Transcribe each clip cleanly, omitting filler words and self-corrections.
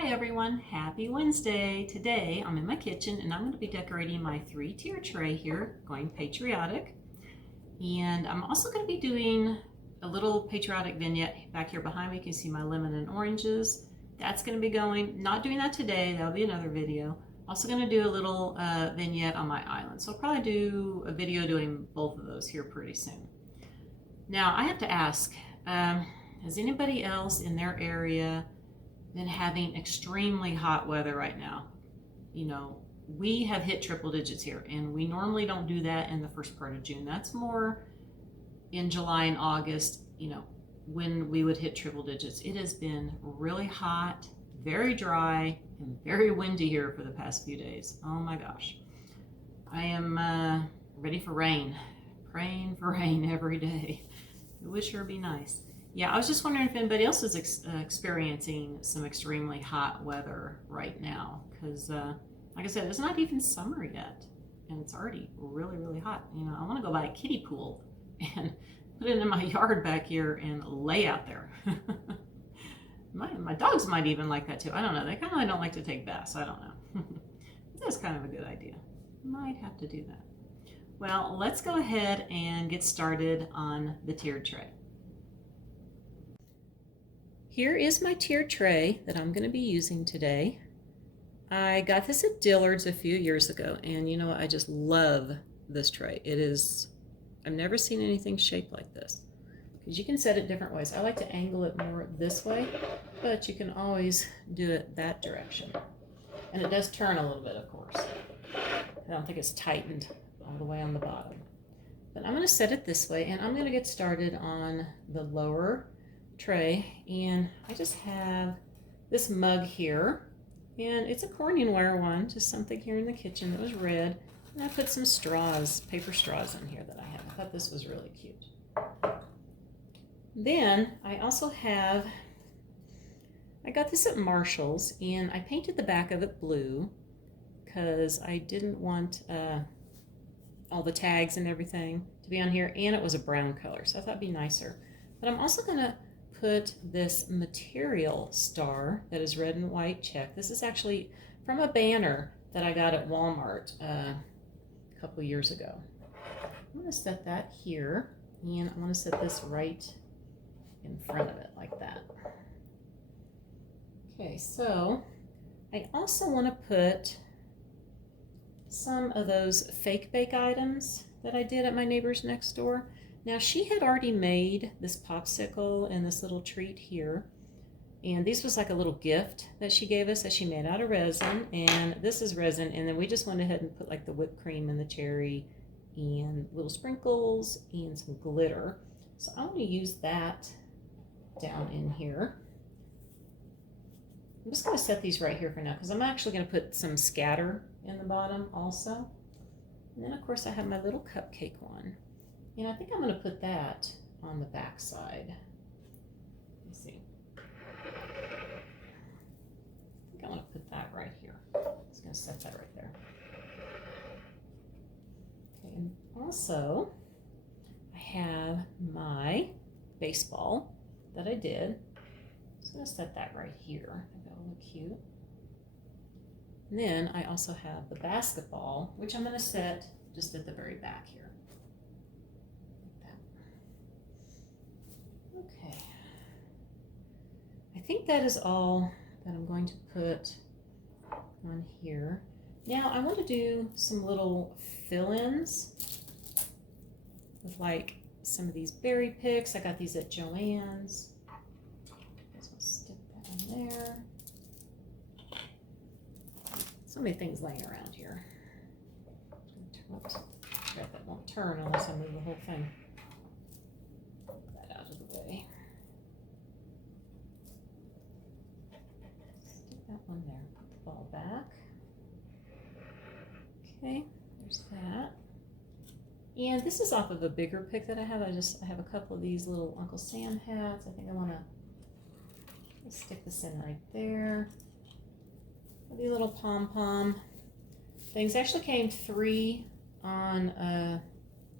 Hi everyone, happy Wednesday. Today I'm in my kitchen and I'm going to be decorating my 3-tier tray here, going patriotic. And I'm also going to be doing a little patriotic vignette back here behind me. You can see my lemon and oranges. That's going to be going, not doing that today, that'll be another video. Also going to do a little vignette on my island. So I'll probably do a video doing both of those here pretty soon. Now I have to ask, has anybody else in their area been having extremely hot weather right now? You know, we have hit triple digits here, and we normally don't do that in the first part of June. That's more in July and August, you know, when we would hit triple digits. It has been really hot, very dry, and very windy here for the past few days. Oh my gosh. I am ready for rain, praying for rain every day. It would sure be nice. Yeah, I was just wondering if anybody else is experiencing some extremely hot weather right now, because like I said, it's not even summer yet, and it's already really, really hot. You know, I want to go buy a kiddie pool and put it in my yard back here and lay out there. my dogs might even like that too. I don't know. They kind of don't like to take baths. I don't know. That's kind of a good idea. Might have to do that. Well, let's go ahead and get started on the tiered tray. Here is my tiered tray that I'm going to be using today. I got this at Dillard's a few years ago, and you know what? I just love this tray. It is, I've never seen anything shaped like this, because you can set it different ways. I like to angle it more this way, but you can always do it that direction. And it does turn a little bit, of course. I don't think it's tightened all the way on the bottom. But I'm going to set it this way, and I'm going to get started on the lower tray. And I just have this mug here, and it's a Corningware one, just something here in the kitchen that was red. And I put some straws, paper straws in here that I have. I thought this was really cute. Then I also have, I got this at Marshall's, and I painted the back of it blue because I didn't want all the tags and everything to be on here, and it was a brown color, so I thought it'd be nicer. But I'm also going to put this material star that is red and white check. This is actually from a banner that I got at Walmart a couple years ago. I'm going to set that here, and I'm going to set this right in front of it like that. Okay, so I also want to put some of those fake bake items that I did at my neighbor's next door. Now, she had already made this popsicle and this little treat here, and this was like a little gift that she gave us that she made out of resin, and this is resin, and then we just went ahead and put like the whipped cream and the cherry and little sprinkles and some glitter. So I want to use that down in here. I'm just going to set these right here for now, because I'm actually going to put some scatter in the bottom also. And then of course I have my little cupcake one. And I think I'm going to put that on the back side. Let me see. I think I want to put that right here. I'm just going to set that right there. Okay, and also I have my baseball that I did. I'm just going to set that right here. I think that will look cute. And then I also have the basketball, which I'm going to set just at the very back here. Okay, I think that is all that I'm going to put on here. Now I want to do some little fill-ins with like some of these berry picks. I got these at Joann's. Just want to stick that in there. So many things laying around here. Oops, that won't turn unless I move the whole thing. Out of the way. Stick that one there. Put the ball back. Okay, there's that. And this is off of a bigger pick that I have. I have a couple of these little Uncle Sam hats. I think I want to stick this in right there. These little pom-pom things. Actually came 3 on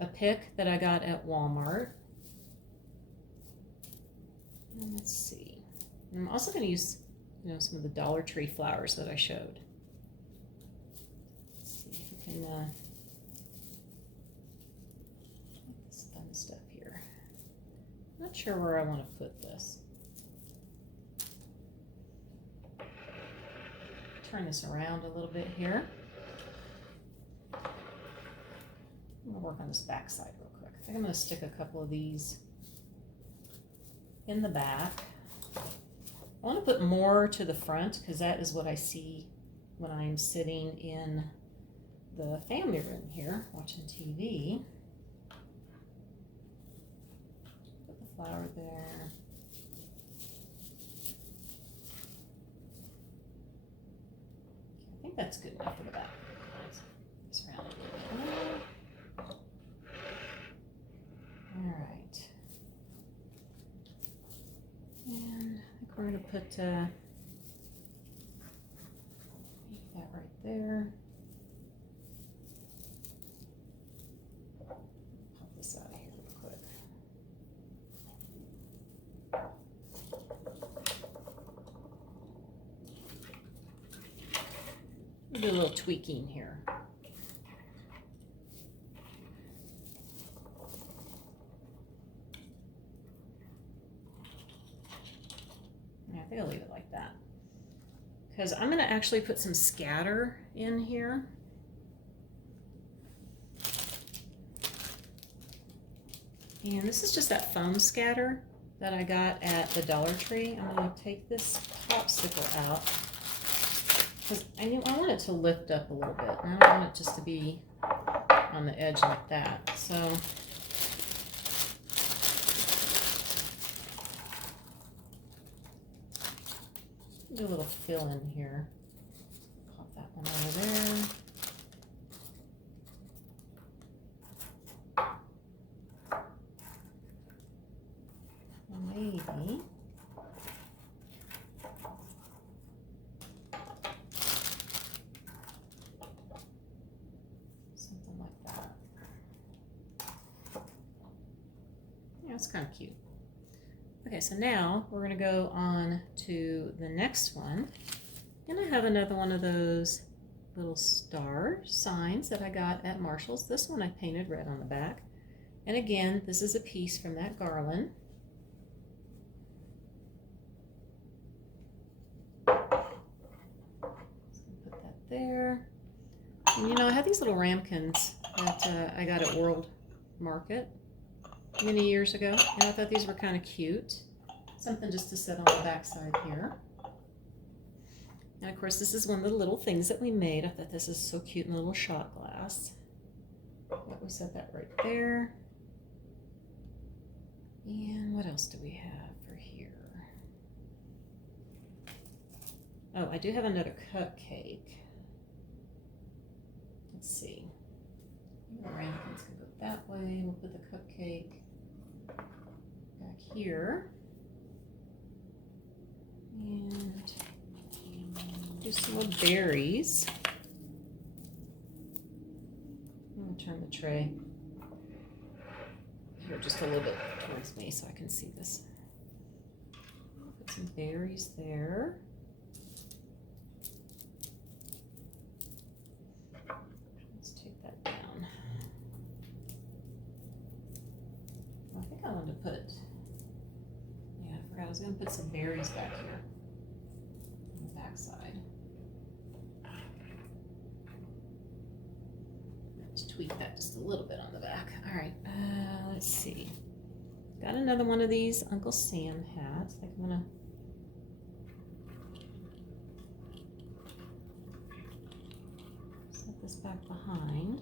a pick that I got at Walmart. And let's see. And I'm also going to use you know, some of the Dollar Tree flowers that I showed. Let's see if we can this fun stuff here. Not sure where I want to put this. Turn this around a little bit here. I'm going to work on this back side real quick. I think I'm going to stick a couple of these in the back. I want to put more to the front because that is what I see when I'm sitting in the family room here watching TV. Put the flower there. I think that's good enough for the back. Just round it a little bit. All right. And I think we're going to put that right there. Pop this out of here real quick. We'll do a little tweaking here. Yeah, I think I'll leave it like that. Because I'm going to actually put some scatter in here. And this is just that foam scatter that I got at the Dollar Tree. I'm going to take this popsicle out because I want it to lift up a little bit. I don't want it just to be on the edge like that. So do a little fill in here. Pop that one over there. Maybe something like that. Yeah, it's kind of cute. Okay, so now we're going to go on to the next one. And I have another one of those little star signs that I got at Marshall's. This one I painted red on the back. And again, this is a piece from that garland. Put that there. And you know, I had these little ramekins that I got at World Market many years ago, and I thought these were kind of cute. Something just to set on the back side here. And of course, this is one of the little things that we made. I thought this is so cute in a little shot glass. But we set that right there. And what else do we have for here? Oh, I do have another cupcake. Let's see. The ramekins can go that way. We'll put the cupcake back here. And do some more berries. I'm going to turn the tray here just a little bit towards me so I can see this. Put some berries there. Let's take that down. I think I wanted to put, yeah, I forgot I was going to put some berries back here on the back side. Let's tweak that just a little bit on the back. All right, let's see. Got another one of these Uncle Sam hats. I think I'm going to set this back behind.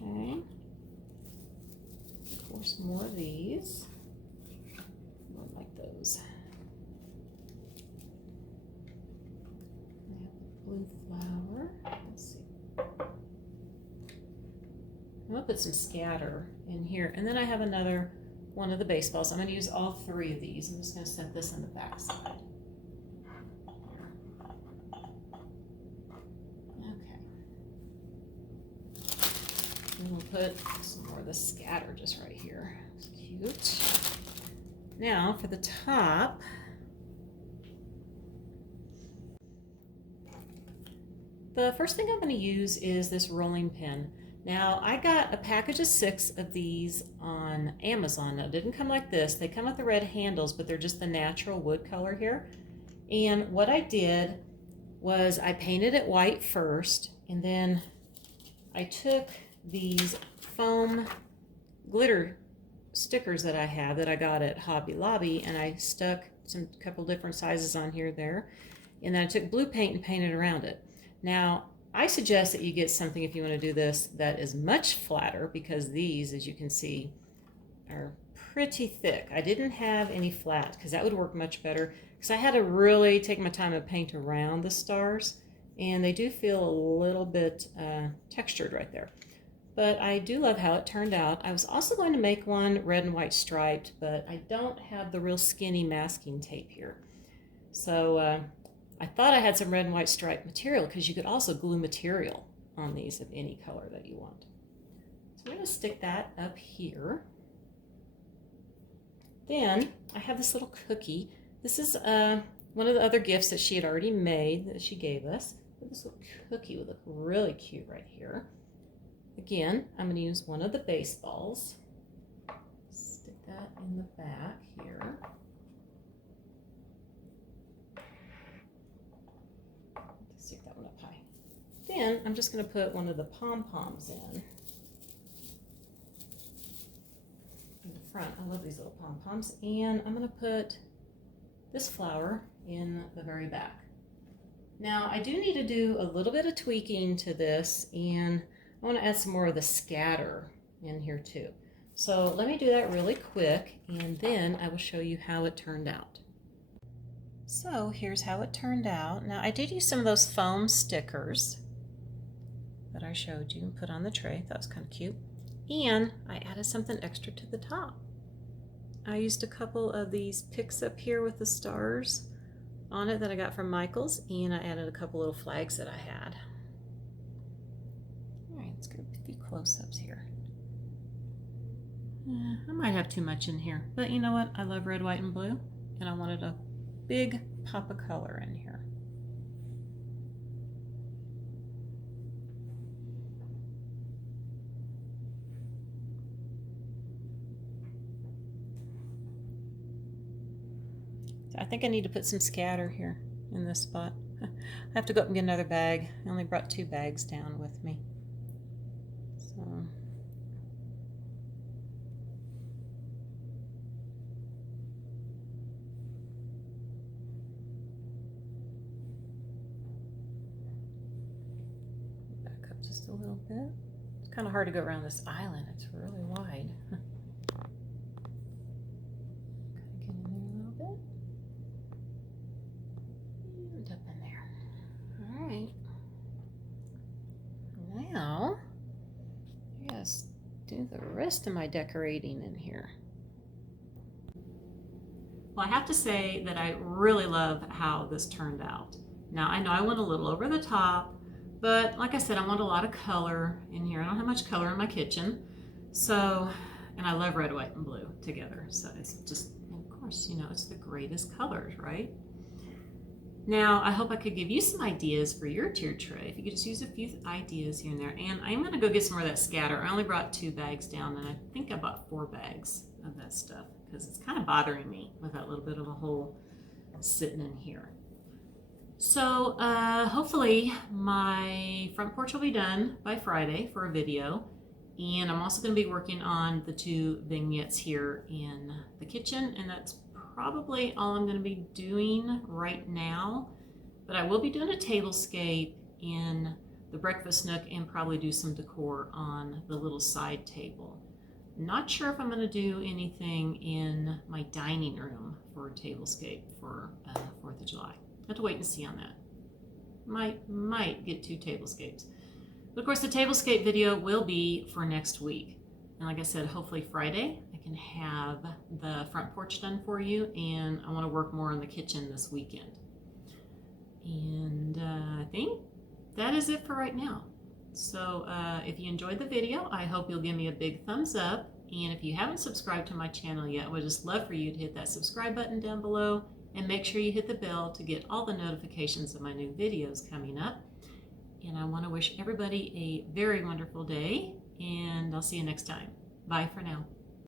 Okay. Pour some more of these. I don't like those. I have the blue flower. Let's see. I'm going to put some scatter in here. And then I have another one of the baseballs. I'm going to use all three of these. I'm just going to set this on the back side. we'll put some more of the scatter just right here. It's cute. Now for the top, the first thing I'm going to use is this rolling pin. Now I got a package of 6 of these on Amazon. Now it didn't come like this. They come with the red handles, but they're just the natural wood color here. And what I did was I painted it white first, and then I took these foam glitter stickers that I have that I got at Hobby Lobby, and I stuck some couple different sizes on here there, and then I took blue paint and painted around it. Now I suggest that you get something, if you want to do this, that is much flatter, because these, as you can see, are pretty thick. I didn't have any flat because that would work much better, because I had to really take my time and paint around the stars, and they do feel a little bit textured right there. But I do love how it turned out. I was also going to make one red and white striped, but I don't have the real skinny masking tape here. So I thought I had some red and white striped material, because you could also glue material on these of any color that you want. So we're going to stick that up here. Then I have this little cookie. This is one of the other gifts that she had already made that she gave us. This little cookie would look really cute right here. Again, I'm going to use one of the baseballs. Stick that in the back here. Stick that one up high. Then I'm just going to put one of the pom-poms in the front. I love these little pom-poms. And I'm going to put this flower in the very back. Now I do need to do a little bit of tweaking to this, and I want to add some more of the scatter in here too. So let me do that really quick, and then I will show you how it turned out. So here's how it turned out. Now I did use some of those foam stickers that I showed you and put on the tray. That was kind of cute. And I added something extra to the top. I used a couple of these picks up here with the stars on it that I got from Michael's, and I added a couple little flags that I had. Alright, let's get a few close-ups here. I might have too much in here, but you know what? I love red, white, and blue, and I wanted a big pop of color in here. I think I need to put some scatter here in this spot. I have to go up and get another bag. I only brought 2 bags down with me. So back up just a little bit. It's kind of hard to go around this island. It's really wide. Now, yes, do the rest of my decorating in here. Well, I have to say that I really love how this turned out. Now, I know I went a little over the top, but like I said, I want a lot of color in here. I don't have much color in my kitchen, so, and I love red, white, and blue together. So it's just, of course, you know, it's the greatest colors, right? Now, I hope I could give you some ideas for your tier tray. If you could just use a few ideas here and there. And I'm going to go get some more of that scatter. I only brought 2 bags down, and I think I bought 4 bags of that stuff, because it's kind of bothering me with that little bit of a hole sitting in here. So hopefully my front porch will be done by Friday for a video. And I'm also going to be working on the 2 vignettes here in the kitchen, and that's probably all I'm going to be doing right now, but I will be doing a tablescape in the breakfast nook and probably do some decor on the little side table. Not sure if I'm going to do anything in my dining room for a tablescape for 4th of July. I have to wait and see on that. Might get 2 tablescapes. But of course the tablescape video will be for next week. And like I said, hopefully Friday I can have the front porch done for you, and I want to work more on the kitchen this weekend. And I think that is it for right now. So if you enjoyed the video, I hope you'll give me a big thumbs up. And if you haven't subscribed to my channel yet, I would just love for you to hit that subscribe button down below and make sure you hit the bell to get all the notifications of my new videos coming up. And I want to wish everybody a very wonderful day, and I'll see you next time. Bye for now.